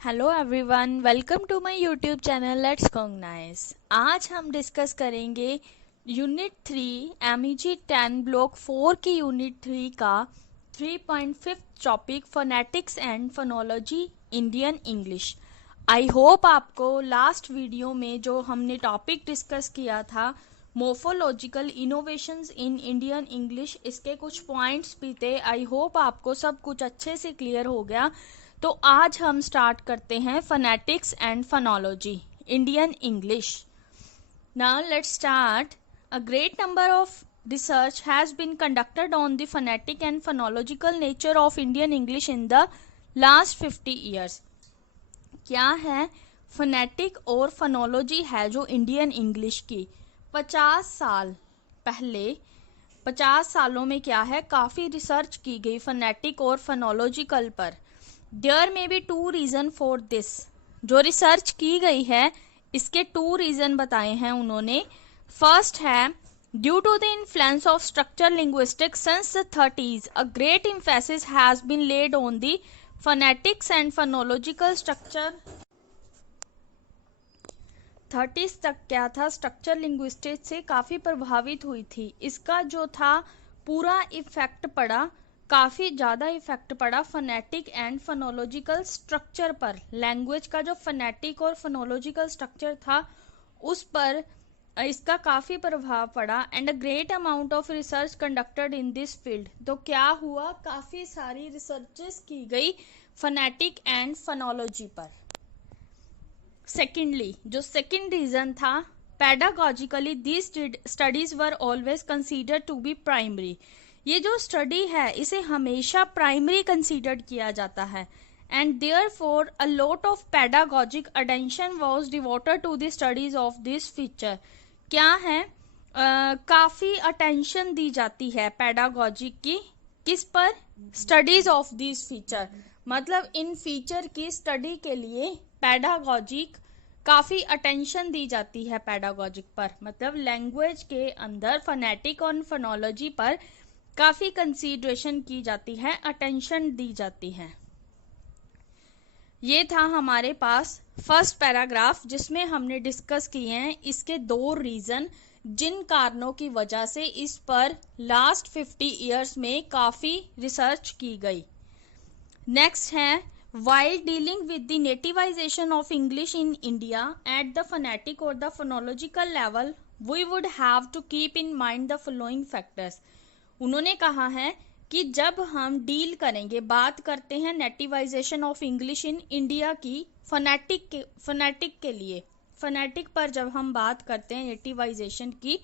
Hello everyone, welcome to my YouTube channel let's cognize. आज हम discuss करेंगे unit 3 MEG 10 block 4 की unit 3 का 3.5 topic phonetics and phonology Indian English. I hope आपको last video में जो हमने टॉपिक डिस्कस किया था मोफोलॉजिकल इनोवेशंस इन इंडियन इंग्लिश, इसके कुछ पॉइंट्स भी थे। आई होप आपको सब कुछ अच्छे से क्लियर हो गया। तो आज हम स्टार्ट करते हैं phonetics and phonology Indian English. Now let's start. A great number of research has been conducted on the phonetic and phonological nature of Indian English in the last 50 years। क्या है phonetic और phonology है जो Indian English की 50 साल पहले 50 सालों में क्या है, काफ़ी रिसर्च की गई फोनेटिक और फोनोलॉजिकल पर। There may be two reason for this. जो रिसर्च की गई है इसके टू रीज़न बताए हैं उन्होंने। फर्स्ट है due to the influence of structure linguistics since the 30s a great emphasis has been laid on the phonetics and phonological structure. 30s तक क्या था, स्ट्रक्चर लिंग्विस्टिक्स से काफ़ी प्रभावित हुई थी। इसका जो था पूरा इफेक्ट पड़ा, काफ़ी ज़्यादा इफेक्ट पड़ा फोनेटिक एंड फोनोलॉजिकल स्ट्रक्चर पर। लैंग्वेज का जो फोनेटिक और फोनोलॉजिकल स्ट्रक्चर था उस पर इसका काफ़ी प्रभाव पड़ा। And a great amount of research conducted in this field. तो क्या हुआ, काफ़ी सारी रिसर्चेस की गई फोनेटिक एंड फोनोलॉजी पर। सेकेंडली, जो सेकेंड रीजन था, pedagogically these studies were always consider to be primary. ये जो स्टडी है इसे हमेशा प्राइमरी कंसीडर किया जाता है। And therefore a lot of pedagogic attention was devoted to the studies of this feature. क्या है, काफ़ी अटेंशन दी जाती है पेडागॉजिक की, किस पर, स्टडीज ऑफ दिस फीचर। मतलब इन फीचर की स्टडी के लिए पेडागॉजिक काफ़ी अटेंशन दी जाती है। पेडागॉजिक पर मतलब लैंग्वेज के अंदर फोनेटिक और फोनोलॉजी पर काफ़ी कंसीडरेशन की जाती है, अटेंशन दी जाती है। ये था हमारे पास फर्स्ट पैराग्राफ जिसमें हमने डिस्कस किए हैं इसके दो रीज़न जिन कारणों की वजह से इस पर लास्ट 50 इयर्स में काफ़ी रिसर्च की गई। नेक्स्ट है while dealing with the nativization of English in India at the phonetic or the phonological level, we would have to keep in mind the following factors। उन्होंने कहा है कि जब हम डील करेंगे, बात करते हैं नेटिवाइजेशन ऑफ इंग्लिश इन इंडिया की फोनेटिक के लिए, फोनेटिक पर जब हम बात करते हैं नेटिवाइजेशन की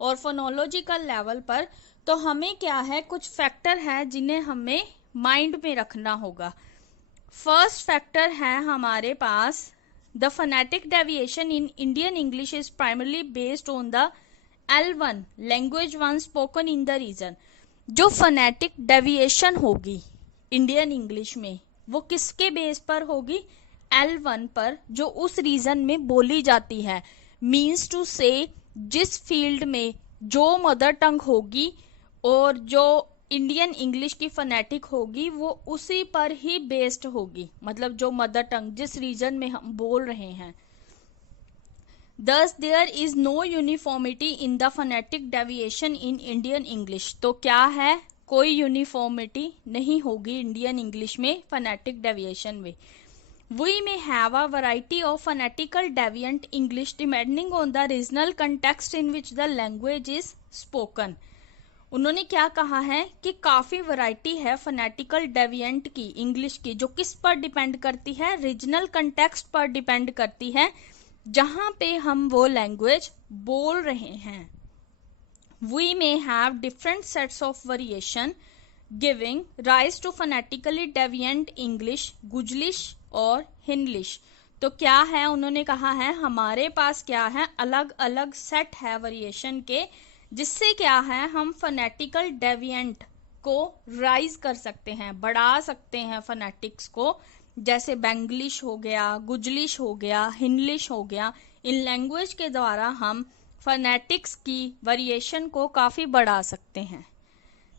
और फोनोलॉजिकल लेवल पर, तो हमें क्या है, कुछ फैक्टर है जिन्हें हमें माइंड में रखना होगा। फर्स्ट फैक्टर है हमारे पास the phonetic deviation in Indian English is primarily based on the L1 language one spoken in the region. जो फोनेटिक डेविएशन होगी इंडियन इंग्लिश में वो किसके बेस पर होगी, L1 पर, जो उस रीजन में बोली जाती है। मीन्स टू से जिस फील्ड में जो मदर टंग होगी और जो इंडियन इंग्लिश की फोनेटिक होगी वो उसी पर ही बेस्ड होगी। मतलब जो मदर टंग जिस रीजन में हम बोल रहे हैं। Thus there is no uniformity in the phonetic deviation in Indian English। तो क्या है, कोई यूनिफॉर्मिटी नहीं होगी इंडियन इंग्लिश में फोनेटिक डेविएशन में। We may have a variety of phonetical deviant English depending on the regional context in which the language is spoken। उन्होंने क्या कहा है कि काफ़ी वैरायटी है फोनेटिकल डेविएंट की इंग्लिश की, जो किस पर डिपेंड करती है, रीजनल कंटेक्स्ट पर डिपेंड करती है जहाँ पे हम वो लैंग्वेज बोल रहे हैं। We may have different sets of variation giving rise to phonetically deviant English, Gujlish और हिंदलिश। तो क्या है, उन्होंने कहा है हमारे पास क्या है, अलग अलग सेट है वेरिएशन के, जिससे क्या है हम फोनेटिकल डेविएंट को राइज कर सकते हैं, बढ़ा सकते हैं फोनेटिक्स को। जैसे बेंगलिश हो गया, गुजलिश हो गया, हिंदलिश हो गया। इन लैंग्वेज के द्वारा हम फोनेटिक्स की वेरिएशन को काफ़ी बढ़ा सकते हैं।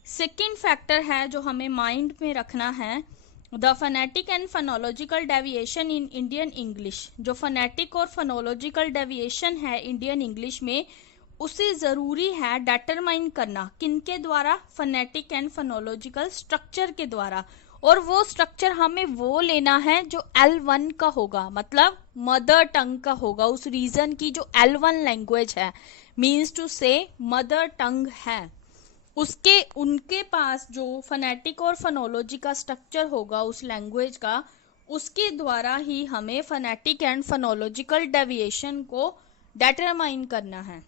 सेकेंड फैक्टर है जो हमें माइंड में रखना है, the phonetic and phonological deviation in Indian English, जो फोनेटिक और फोनोलॉजिकल डेविएशन है इंडियन इंग्लिश में, उसे ज़रूरी है डिटरमाइन करना किनके द्वारा, फोनेटिक एंड फोनोलॉजिकल स्ट्रक्चर के द्वारा। और वो स्ट्रक्चर हमें वो लेना है जो L1 का होगा, मतलब मदर टंग का होगा, उस रीजन की जो L1 लैंग्वेज है, मीन्स टू से मदर टंग है, उसके उनके पास जो फोनेटिक और फोनोलॉजी का स्ट्रक्चर होगा उस लैंग्वेज का, उसके द्वारा ही हमें फोनेटिक एंड फोनोलॉजिकल डेविएशन को डिटरमाइन करना है।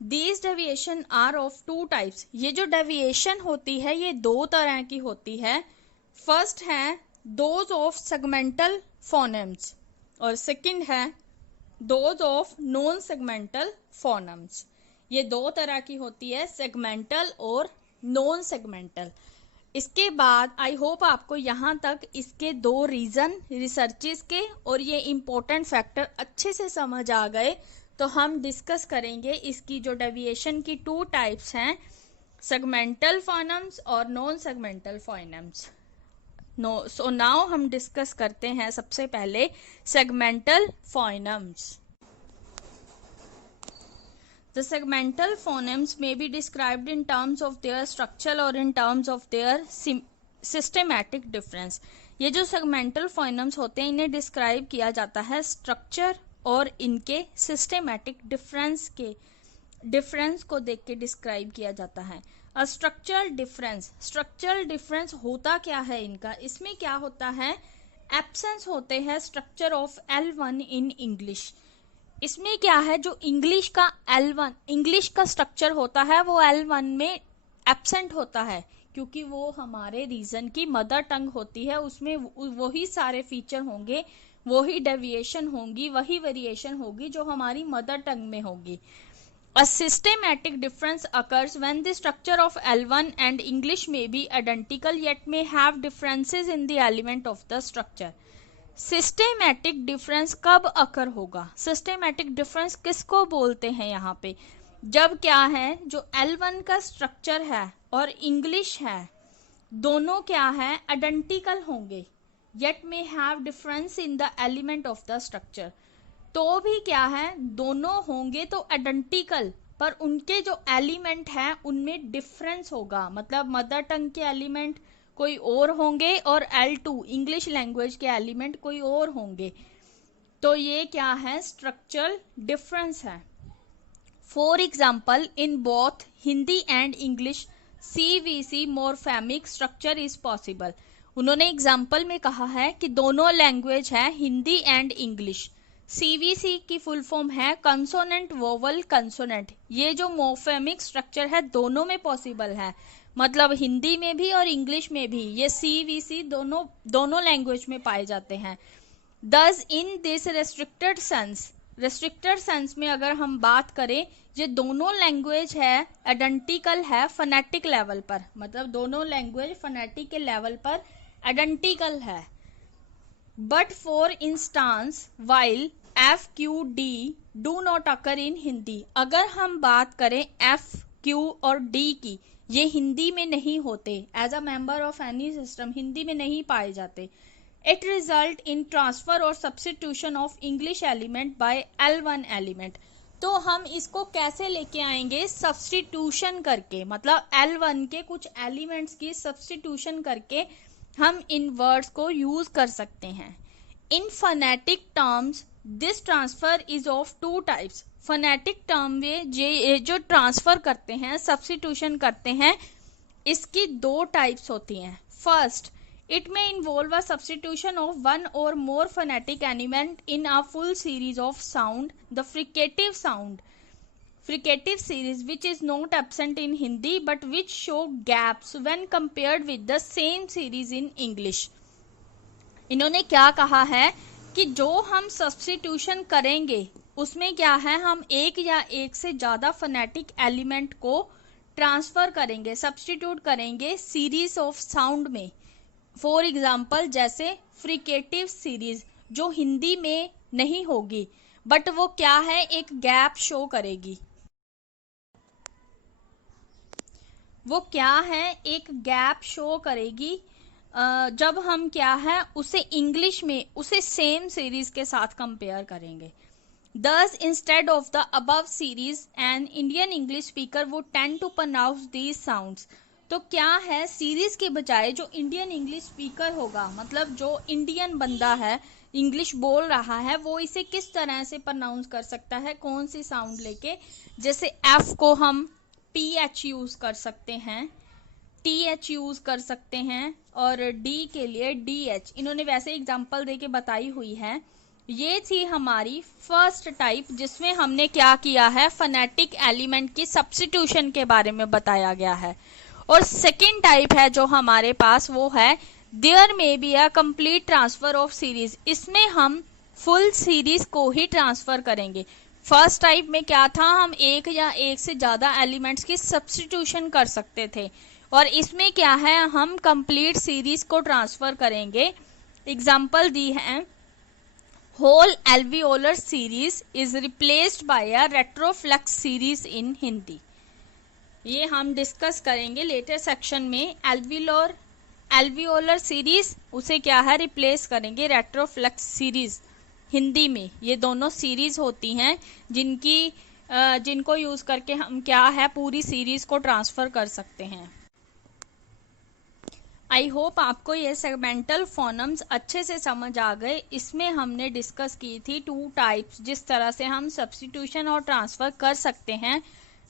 These deviation are of two types। ये जो डेविएशन होती है ये दो तरह की होती है। फर्स्ट है those of segmental phonemes और सेकंड है those of non segmental phonemes। ये दो तरह की होती है, सेगमेंटल और नॉन सेगमेंटल। इसके बाद आई होप आपको यहाँ तक इसके दो रीजन रिसर्चेस के और ये इम्पोर्टेंट फैक्टर अच्छे से समझ आ गए। तो हम डिस्कस करेंगे इसकी जो डेविएशन की टू टाइप्स हैं, सेगमेंटल फोनेम्स और नॉन सेगमेंटल फोनेम्स। सो नाउ हम डिस्कस करते हैं सबसे पहले segmental फोनेम्स। The segmental phonemes may be described in terms of their structure or in terms of their systematic difference। ये जो segmental phonemes होते हैं इन्हें डिस्क्राइब किया जाता है स्ट्रक्चर और इनके सिस्टेमैटिक डिफरेंस को देख के डिस्क्राइब किया जाता है। स्ट्रक्चरल डिफरेंस होता क्या है इनका, इसमें क्या होता है, एब्सेंस होते हैं structure of L1 in English. इसमें क्या है, जो इंग्लिश का L1 इंग्लिश का स्ट्रक्चर होता है वो L1 में एब्सेंट होता है, क्योंकि वो हमारे रीजन की मदर टंग होती है, उसमें वही सारे फीचर होंगे, वही डेविएशन होंगी, वही वेरिएशन होगी जो हमारी मदर टंग में होगी। A systematic difference occurs when the structure of L1 and English may be identical yet may have differences in the element of the structure। Systematic difference कब अकर होगा, सिस्टेमैटिक डिफरेंस किसको बोलते हैं यहाँ पे, जब क्या है, जो L1 का स्ट्रक्चर है और इंग्लिश है दोनों क्या है, आइडेंटिकल होंगे, yet may have difference in the element of the structure। तो भी क्या है, दोनों होंगे तो आइडेंटिकल, पर उनके जो एलिमेंट है उनमें डिफरेंस होगा, मतलब मदर टंग के एलिमेंट कोई और होंगे और L2 इंग्लिश लैंग्वेज के एलिमेंट कोई और होंगे। तो ये क्या है, स्ट्रक्चरल डिफरेंस है। For example in both Hindi and English CVC morphemic structure is possible. उन्होंने एग्जाम्पल में कहा है कि दोनों लैंग्वेज है हिंदी एंड इंग्लिश, CVC की फुल फॉर्म है कंसोनेंट वोवल कंसोनेंट। ये जो मोरफेमिक स्ट्रक्चर है दोनों में पॉसिबल है, मतलब हिंदी में भी और इंग्लिश में भी ये CVC दोनों लैंग्वेज में पाए जाते हैं। दस इन दिस रेस्ट्रिक्टेड सेंस में अगर हम बात करें, ये दोनों लैंग्वेज है आइडेंटिकल है फोनेटिक लेवल पर, मतलब दोनों लैंग्वेज फोनेटिक के लेवल पर आइडेंटिकल है। But for instance while FQD do not occur in Hindi, अगर हम बात करें FQ और D की, ये हिंदी में नहीं होते, as a member of any system Hindi में नहीं पाए जाते। इट रिजल्ट इन ट्रांसफर और substitution of English element by L1 element. तो हम इसको कैसे लेके आएंगे, सब्स्टिट्यूशन करके, मतलब L1 के कुछ एलिमेंट्स की सब्स्टिट्यूशन करके हम इन वर्ड्स को यूज कर सकते हैं। In phonetic terms this transfer is of two types. Phonetic term में जो ट्रांसफर करते हैं, सब्स्टिट्यूशन करते हैं, इसकी दो टाइप्स होती हैं। फर्स्ट, इट में involve a substitution of one और more phonetic element in a full series of sound, the fricative series which is not absent in Hindi but which show gaps when compared with the same series in English। इन्होंने क्या कहा है कि जो हम substitution करेंगे उसमें क्या है, हम एक या एक से ज़्यादा फोनेटिक एलिमेंट को ट्रांसफ़र करेंगे, सब्स्टिट्यूट करेंगे सीरीज ऑफ साउंड में। फॉर एग्जाम्पल जैसे फ्रिकेटिव सीरीज जो हिंदी में नहीं होगी, बट वो क्या है, एक गैप शो करेगी, वो क्या है, एक गैप शो करेगी जब हम क्या है उसे इंग्लिश में उसे सेम सीरीज के साथ कंपेयर करेंगे। Thus, instead of the above series, an Indian English speaker would tend to pronounce these sounds. तो क्या है, सीरीज के बजाय जो इंडियन इंग्लिश स्पीकर होगा, मतलब जो इंडियन बंदा है, इंग्लिश बोल रहा है, वो इसे किस तरह से प्रोनाउंस कर सकता है, कौन सी साउंड लेके। जैसे एफ को हम PH यूज कर सकते हैं, TH यूज कर सकते हैं, और डी के लिए DH। इन्होंने वैसे एग्जाम्पल दे के बताई हुई है। ये थी हमारी फर्स्ट टाइप, जिसमें हमने क्या किया है, फोनेटिक एलिमेंट की सब्स्टिट्यूशन के बारे में बताया गया है। और सेकेंड टाइप है जो हमारे पास, वो है there may be a complete transfer of series. इसमें हम फुल सीरीज को ही ट्रांसफर करेंगे। फर्स्ट टाइप में क्या था, हम एक या एक से ज्यादा एलिमेंट्स की सब्स्टिट्यूशन कर सकते थे, और इसमें क्या है, हम कंप्लीट सीरीज को ट्रांसफर करेंगे। एग्जाम्पल दी है, whole alveolar series is replaced by a retroflex series in Hindi. ये हम डिस्कस करेंगे लेटर सेक्शन में। एल्वियोलर सीरीज उसे क्या है, रिप्लेस करेंगे रेट्रोफ्लेक्स सीरीज हिंदी में। ये दोनों सीरीज होती हैं जिनको यूज करके हम क्या है, पूरी सीरीज को ट्रांसफर कर सकते हैं। आई होप आपको ये सेगमेंटल फोनम्स अच्छे से समझ आ गए। इसमें हमने डिस्कस की थी 2 टाइप्स, जिस तरह से हम सब्स्टिट्यूशन और ट्रांसफर कर सकते हैं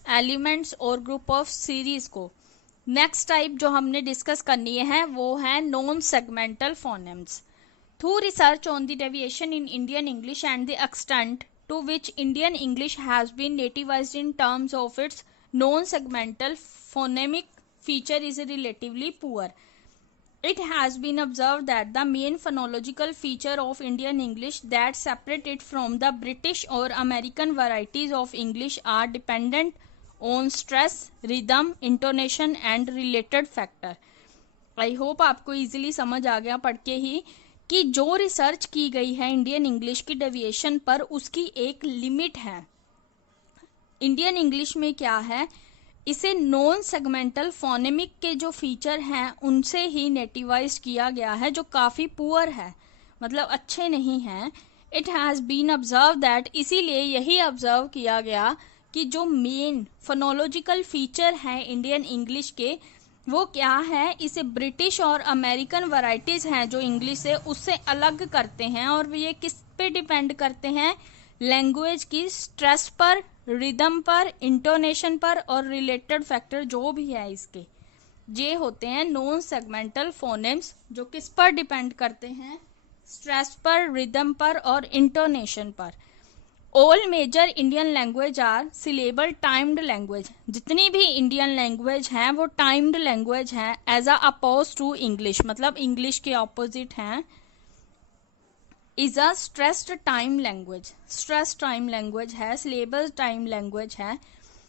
एलिमेंट्स और ग्रुप ऑफ सीरीज को। नेक्स्ट टाइप जो हमने डिस्कस करनी है वो है non segmental phonemes. Through research on the deviation in Indian English and the extent to which Indian English has been nativized in terms of its non segmental phonemic feature is relatively poor. It has been observed that the main phonological feature of Indian English that separate it from the British or American varieties of English are dependent on stress, rhythm, intonation and related factor. I hope आपको easily समझ आ गया पढ़ के ही कि जो research की गई है इंडियन इंग्लिश की डेविएशन पर, उसकी एक लिमिट है। इंडियन इंग्लिश में क्या है, इसे नॉन सेगमेंटल फोनेमिक के जो फीचर हैं उनसे ही नेटिवाइज किया गया है, जो काफ़ी पुअर है, मतलब अच्छे नहीं हैं। It has been observe that, इसीलिए यही ऑब्जर्व किया गया कि जो मेन फोनोलॉजिकल फीचर हैं इंडियन इंग्लिश के, वो क्या है, इसे ब्रिटिश और अमेरिकन वैरायटीज हैं जो इंग्लिश से, उससे अलग करते हैं। और ये किस पे डिपेंड करते हैं, लैंग्वेज की स्ट्रेस पर, रिदम पर, इंटोनेशन पर और रिलेटेड फैक्टर जो भी है इसके, ये होते हैं नॉन सेगमेंटल फोनेम्स, जो किस पर डिपेंड करते हैं, स्ट्रेस पर, रिदम पर और इंटोनेशन पर। All major Indian language are syllable timed language. जितनी भी इंडियन लैंग्वेज हैं वो टाइम्ड लैंग्वेज हैं, एज अपोज टू इंग्लिश, मतलब इंग्लिश के ऑपोजिट हैं। Is a stressed time language, stress time language है, सिलेबल टाइम लैंग्वेज है।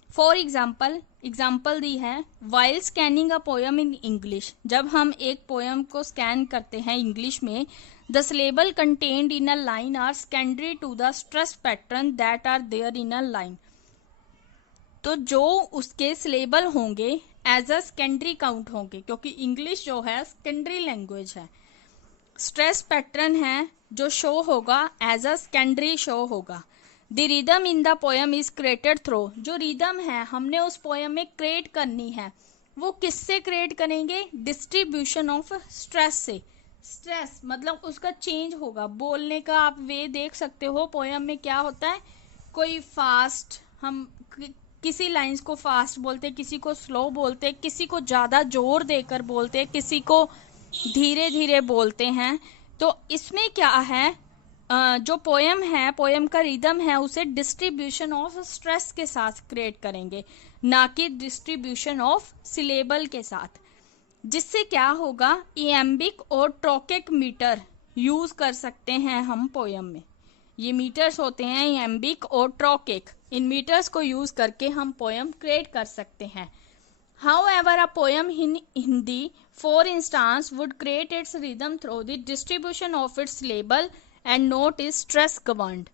फॉर एग्जाम्पल दी है, while scanning a poem in English, जब हम एक पोयम को स्कैन करते हैं इंग्लिश में, the syllable contained in a line are secondary to the stress pattern that are there in a line. तो जो उसके सिलेबल होंगे एज अ सेकेंडरी काउंट होंगे, क्योंकि इंग्लिश जो है सेकेंडरी लैंग्वेज है। स्ट्रेस पैटर्न है जो शो होगा एज अ सेकेंडरी शो होगा। The rhythm in the poem is created through, जो रिदम है हमने उस पोयम में क्रिएट करनी है, वो किससे क्रिएट करेंगे, डिस्ट्रीब्यूशन ऑफ स्ट्रेस से। स्ट्रेस मतलब उसका चेंज होगा, बोलने का आप वे देख सकते हो, पोयम में क्या होता है, कोई फास्ट, हम किसी लाइंस को फास्ट बोलते, किसी को स्लो बोलते, किसी को ज़्यादा जोर देकर बोलते, किसी को धीरे धीरे बोलते हैं। तो इसमें क्या है, जो पोयम है, पोयम का रिदम है, उसे डिस्ट्रीब्यूशन ऑफ स्ट्रेस के साथ क्रिएट करेंगे, ना कि डिस्ट्रीब्यूशन ऑफ सिलेबल के साथ। जिससे क्या होगा, इएम्बिक और ट्रोकेक मीटर यूज कर सकते हैं हम पोयम में। ये मीटर्स होते हैं इएम्बिक और ट्रोकेक, इन मीटर्स को यूज करके हम पोयम क्रिएट कर सकते हैं। However, a poem in Hindi, for instance, would create its rhythm through the distribution of its syllable and not its stress governed.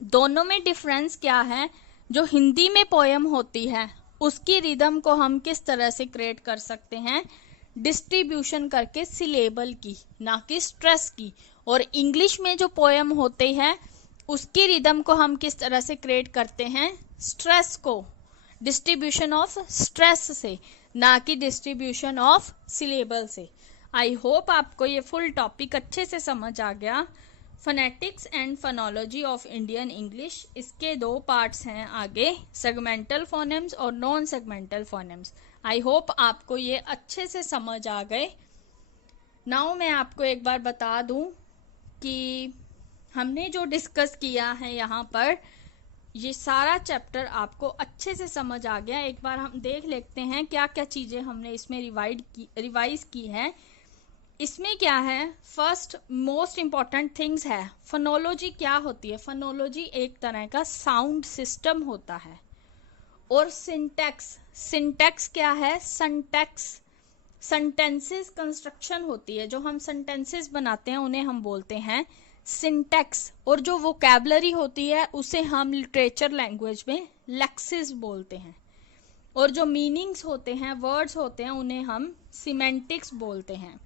दोनों में डिफरेंस क्या है, जो हिंदी में पोयम होती है उसकी रिदम को हम किस तरह से क्रिएट कर सकते हैं, डिस्ट्रीब्यूशन करके सिलेबल की, ना कि स्ट्रेस की। और इंग्लिश में जो पोएम होते हैं उसकी रिदम को हम किस तरह से क्रिएट करते हैं, स्ट्रेस को, डिस्ट्रीब्यूशन ऑफ स्ट्रेस से, ना कि डिस्ट्रीब्यूशन ऑफ सिलेबल से। आई होप आपको ये फुल टॉपिक अच्छे से समझ आ गया। Phonetics and phonology of Indian English, इसके 2 पार्ट्स हैं आगे, सेगमेंटल फोनेम्स और नॉन सेगमेंटल फोनेम्स। आई होप आपको ये अच्छे से समझ आ गए। नाउ मैं आपको एक बार बता दूं कि हमने जो डिस्कस किया है यहाँ पर, ये सारा चैप्टर आपको अच्छे से समझ आ गया। एक बार हम देख लेते हैं क्या क्या चीज़ें हमने इसमें रिवाइज की है। इसमें क्या है, फर्स्ट मोस्ट इम्पॉर्टेंट थिंग्स है, फोनोलॉजी क्या होती है। फोनोलॉजी एक तरह का साउंड सिस्टम होता है। और सिंटैक्स, सिंटैक्स क्या है, सेंटेंसेस कंस्ट्रक्शन होती है, जो हम सेंटेंसेस बनाते हैं उन्हें हम बोलते हैं सिंटैक्स। और जो वोकैबुलरी होती है उसे हम लिटरेचर लैंग्वेज में लेक्सिस बोलते हैं। और जो मीनिंग्स होते हैं, वर्ड्स होते हैं, उन्हें हम सिमेंटिक्स बोलते हैं।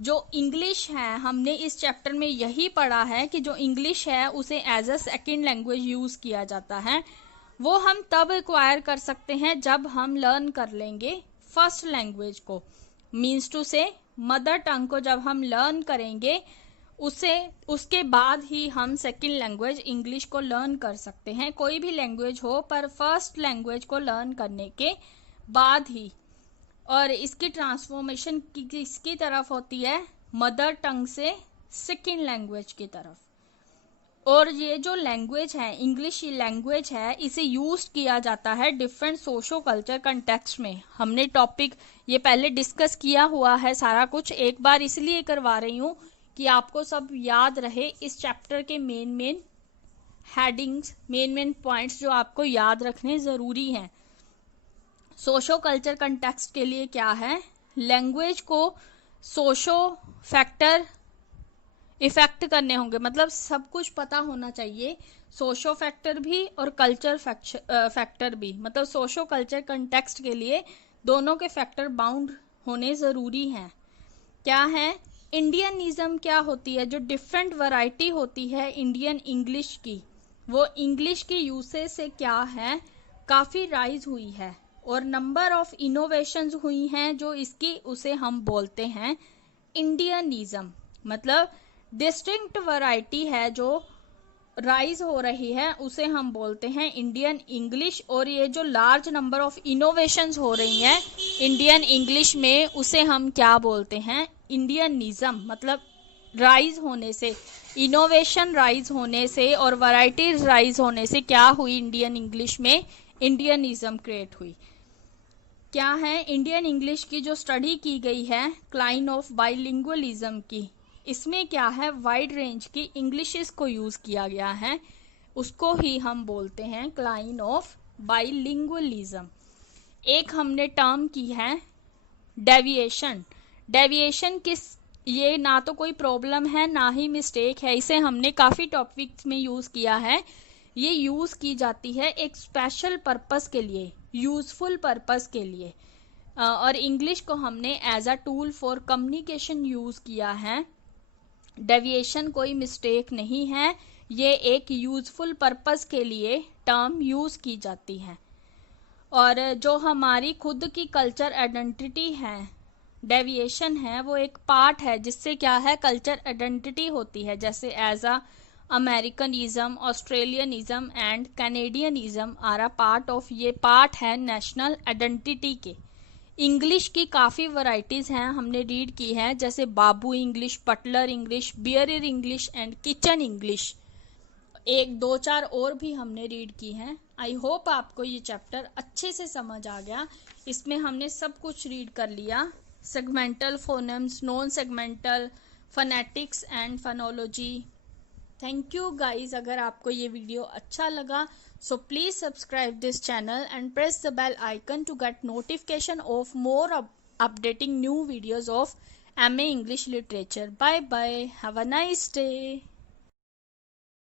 जो इंग्लिश है, हमने इस चैप्टर में यही पढ़ा है कि जो इंग्लिश है उसे as a second language use किया जाता है। वो हम तब एक्वायर कर सकते हैं जब हम लर्न कर लेंगे फर्स्ट लैंग्वेज को, मीन्स टू से मदर टंग को जब हम लर्न करेंगे उसके बाद ही हम सेकेंड लैंग्वेज इंग्लिश को लर्न कर सकते हैं। कोई भी लैंग्वेज हो, पर फर्स्ट लैंग्वेज को लर्न करने के बाद ही। और इसकी ट्रांसफॉर्मेशन किसकी तरफ होती है, मदर टंग से सेकेंड लैंग्वेज की तरफ। और ये जो लैंग्वेज है, इंग्लिश लैंग्वेज है, इसे यूज किया जाता है डिफरेंट सोशो कल्चर कंटेक्स्ट में। हमने टॉपिक ये पहले डिस्कस किया हुआ है सारा कुछ, एक बार इसलिए करवा रही हूँ कि आपको सब याद रहे। इस चैप्टर के मेन हेडिंग्स, मेन पॉइंट्स जो आपको याद रखने ज़रूरी हैं। सोशो कल्चर कंटेक्स्ट के लिए क्या है, लैंग्वेज को सोशो फैक्टर इफेक्ट करने होंगे, मतलब सब कुछ पता होना चाहिए, सोशो फैक्टर भी और कल्चर फैक्टर भी। मतलब सोशो कल्चर कंटेक्स्ट के लिए दोनों के फैक्टर बाउंड होने ज़रूरी हैं। क्या है, इंडियनिज्म क्या होती है, जो डिफरेंट वैरायटी होती है इंडियन इंग्लिश की, वो इंग्लिश की यूसेज से क्या है, काफ़ी राइज हुई है। और नंबर ऑफ इनोवेशंस हुई हैं जो इसकी, उसे हम बोलते हैं इंडियनिज्म। मतलब डिस्टिंक्ट वैरायटी है जो राइज हो रही है, उसे हम बोलते हैं इंडियन इंग्लिश। और ये जो लार्ज नंबर ऑफ इनोवेशंस हो रही हैं इंडियन इंग्लिश में, उसे हम क्या बोलते हैं, इंडियनिज्म। मतलब राइज होने से, इनोवेशन राइज होने से और वैराइटीज राइज होने से क्या हुई, इंडियन इंग्लिश में इंडियनिज्म क्रिएट हुई। क्या है, इंडियन इंग्लिश की जो स्टडी की गई है क्लाइन ऑफ बाइलिंगुअलिज्म की, इसमें क्या है, वाइड रेंज की इंग्लिशेस को यूज किया गया है, उसको ही हम बोलते हैं क्लाइन ऑफ बाइलिंगुअलिज्म। एक हमने टर्म की है डेविएशन। डेविएशन ये ना तो कोई प्रॉब्लम है ना ही मिस्टेक है, इसे हमने काफ़ी टॉपिक्स में यूज़ किया है। ये यूज़ की जाती है एक स्पेशल पर्पस के लिए, यूज़फुल पर्पस के लिए। और इंग्लिश को हमने as a tool for communication use किया है। डेविएशन कोई मिस्टेक नहीं है, ये एक यूज़फुल पर्पस के लिए टर्म यूज़ की जाती है। और जो हमारी खुद की कल्चर आइडेंटिटी है, डेविएशन है, वो एक पार्ट है जिससे क्या है, कल्चर आइडेंटिटी होती है। जैसे as a Americanism, Australianism and Canadianism are a part of, ये पार्ट है नेशनल आइडेंटिटी के। इंग्लिश की काफ़ी वैरायटीज़ हैं, हमने रीड की है, जैसे babu English, butler English, bearer English and kitchen English. एक 2-4 और भी हमने रीड की हैं। आई होप आपको ये चैप्टर अच्छे से समझ आ गया। इसमें हमने सब कुछ रीड कर लिया, segmental phonemes, non segmental, phonetics and phonology. Thank you guys. अगर आपको ये वीडियो अच्छा लगा so please subscribe this channel and press the bell icon to get notification of more updating new videos of MA English Literature. Bye bye. Have a nice day.